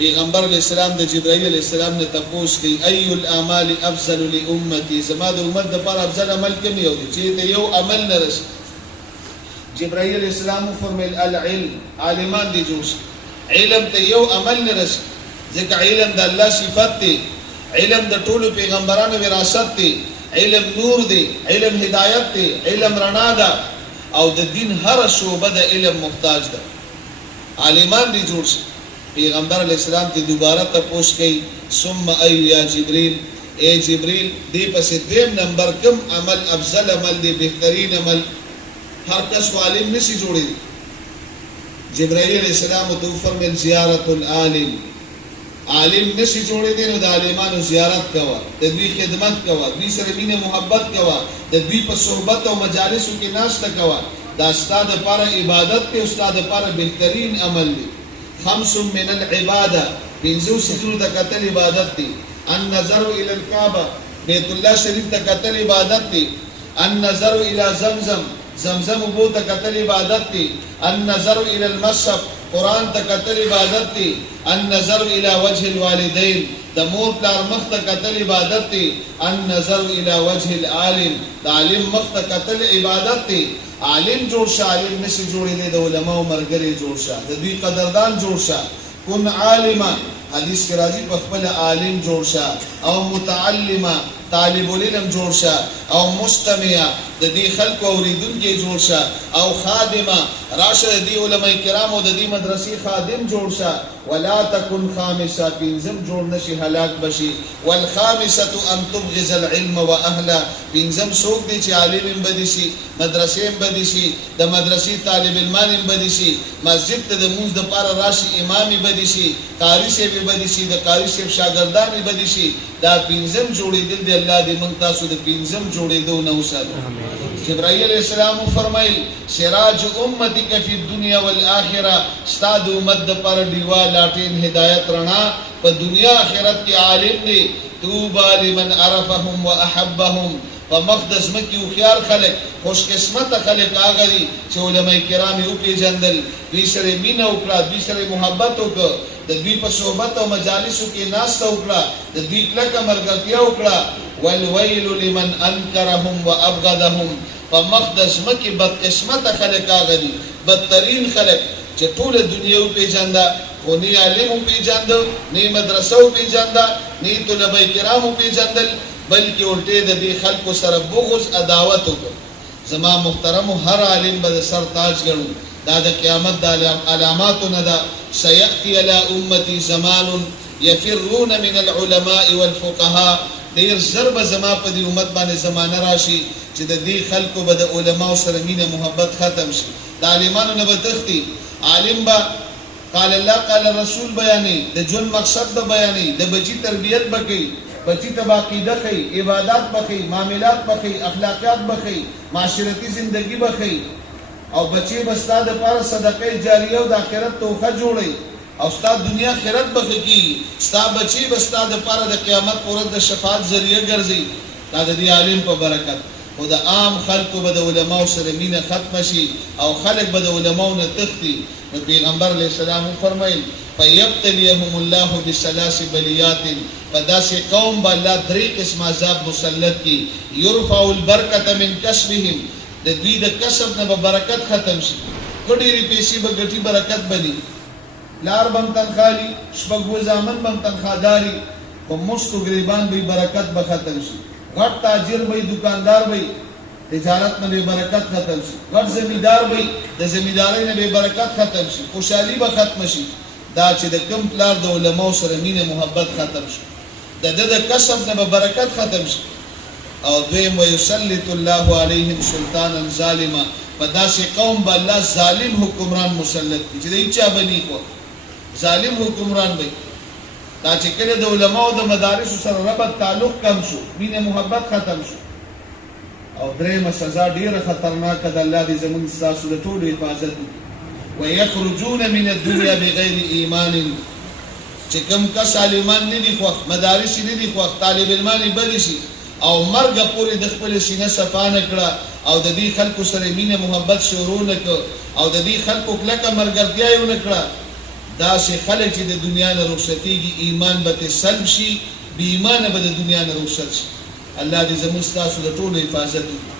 پیغمبر علیہ السلام د جبرائیل علیہ السلام نه تپوس کوي ای الاعمال افضل لامتی، زما د امت لپاره افضل عمل کوم یو دی چې ته یو عمل نه رسي. جبرائیل علیہ السلام فرمایل العلم، عالمان دي جوړ شي، علم ته یو عمل نه رسي، ځکه علم د الله صفت دی، علم د ټولو پیغمبرانو وراثت دی، علم نور دی، علم هدایت دی، علم رڼا ده، او د دین هر شعبه د علم محتاج ده. عالمان دي جوړ شي. پیغمبر علیہ السلام تی دوبارہ تپوش کئی ثم ای یا جبریل، اے جبریل دی پس دیم نمبر کم عمل افضل عمل دی، بہترین عمل؟ ہر کس کو عالم نسی جوڑی دی. جبرائیل علیہ السلام تو فرمیل زیارت العالم، عالم نسی جوڑی دی نو دا عالمانو زیارت کوا، دا دوی خدمت کوا، دوی سر مین محبت کوا، دا دوی پس صحبت و مجالسو کی ناشتا کوا، دا استاد پارا عبادت تے استاد پارا بہترین عمل دی. خمس من العبادة، بنزو سجرو تکتل عبادت تی. النظر الى الكعبة، بیت اللہ شریف تکتل عبادت تی. النظر الى زمزم، زمزم ابو تکتل عبادت تی. النظر الى المصحف، قرآن تکتل عبادت تی. النظر الى وجه الوالدین، دا مور پلار مخ تکتل عبادت تی. النظر الى وجه العالم، دا علم مخ تکتل عبادت تی. عالم جوړ شه، عالم نشي جوړېدی، د علماو ملګری جوړ شه، د دوی قدردان جوړ شه. کن عالما، حدیث کې راځي په خپل عالم جوړ شه، او متعلما، طالب العلم جوړ شه، او مستمع، د دې خلکو اوریدونکي جوړ شه، او خادمه، راشه د دې علماء کرامو د دې مدرسې خادم جوړ شه. ولا تكن خامسه، پنځم جوړ نشي هلاک بشي. والخامسه ان تبغض العلم واهله، پنځم څوک دی چې عالم هم بدی شي، مدرسې هم بدی شي، د مدرسې طالب علمان هم بدی شي، مسجد ته د مونځ دپاره راشي امام هم بدی شي، قاري صاحب هم بدی شي، د قاري صاحب شاګردان هم بدی شي. دا پنځم جوړېدل دی، الله دې موږ تاسو د پنځم جوړېدو نه وساتي. جبرائیل علیہ السلام فرمائل سراج امتک فی الدنیا والآخرہ، استاد امت پر دیوا لاٹین ہدایت رنا پا دنیا آخرت کی عالم دی. توبا لمن عرفهم و احبهم، پا مقدس مکی خیار خلق، خوش قسمت خلق آگری چه علماء کرامی او پی جندل، دوی سر مین اکلا، دوی سر محبت اکلا، دوی پا صحبت و مجالسو کی ناست اکلا، دوی کلک مرگرتیا اکلا. والویل لمن انکرهم و ابغضهم، پا مقدس مکی بدقسمت خلق آگری، بدترین خلق چه طول دنیا پی جنده، خو نی علم پی جنده، نی مدرسه پی جنده، نی طلبه کرام پی جندل، بلکہ الٹے د دې خلکو سره بغض عداوت وکړ. زما محترم هر عالم به سر تاج ګڼو، دا د قیامت د علاماتو نه ده. سيأتي على امتي زمان يفرون من العلماء والفقهاء، ډیر زر به زما په دې امت باندې زمانه راشي چې د دې خلکو به د علماو سره مینه محبت ختم شي، د عالمانو نه به تښتي. عالم به قال الله قال رسول بیانې، د ژوند مقصد به بیانې، د بچی تربیت به کوي، بچی ته عقیده کوي، عبادات به کوي، معاملات به کوي، اخلاقیات به کوي، معاشرتی زندگی به کوي، او بچی به ستا دپاره صدقه جاریه او د آخرت توښه جوړوي، او ستا دنیا آخرت به ښه کېږي. ستا بچی به ستا دپاره د قیامت په ورځ د شفاعت ذریعه ګرځي، دا د دې عالم په برکت. خو د عام خلکو به د علماو سره مینه ختمه شي، او خلک به د علماو نه تښتي. نو پیغمبر علیہ السلام فرمایل فیبتلیهم الله بثلاث بلیات، په داسې قوم به الله درې قسم عذاب مسلط کی. یرفع البرکة من کسبهم، د دوی د کسب نه به برکت ختم شي، ډېرې پیسې به ګټي، برکت به دي، لار به هم تنخوالي، شپږ زامن به هم تنخواداري، په مستو ګریبان به برکت به ختم شي. غټ تاجر به، دکاندار به، تجارت نه به برکت ختم شي. غټ زمیندار به، د زمیندارۍ نه به برکت ختم شي، خوشحالي به ختم شي. دا چې د کم پلار د علماو سره مینه محبت ختم شي، د ده د کسب نه به برکت ختم شي. او دویم ویسلط الله علیهم سلطانا ظالما، په داسې قوم به الله ظالم حکمران مسلط کړي چې د هیچا به نه کوي، ظالم حکمران به. دا چې کله د علماو د مدارسو سره ربط تعلق کم شو، مینه محبت ختم شو. او درېمه سزا ډیره خطرناکه ده، الله دې زموږ ستاسو د ټولو حفاظت وکړي. ويخرجون من الدنيا بغیر ایمان، چې کوم کس عالمان نه دي خوښ، مدارس نه دي خوښ، طالب علمان یې بدې شي، او مرګ پورې د خپل سینه صفا نه کړه، او د دې خلکو سره مینه محبت شروع نه کړه، او د دې خلکو کلکه ملګرتیا یې ونه کړه، دا سه خلک چې د دنیا نه رخصتيږي ایمان به سلب شي بې ایمانه به د دنیا نه رخصت شي الله دې زموږ تاسو د ټولو حفاظت وکړي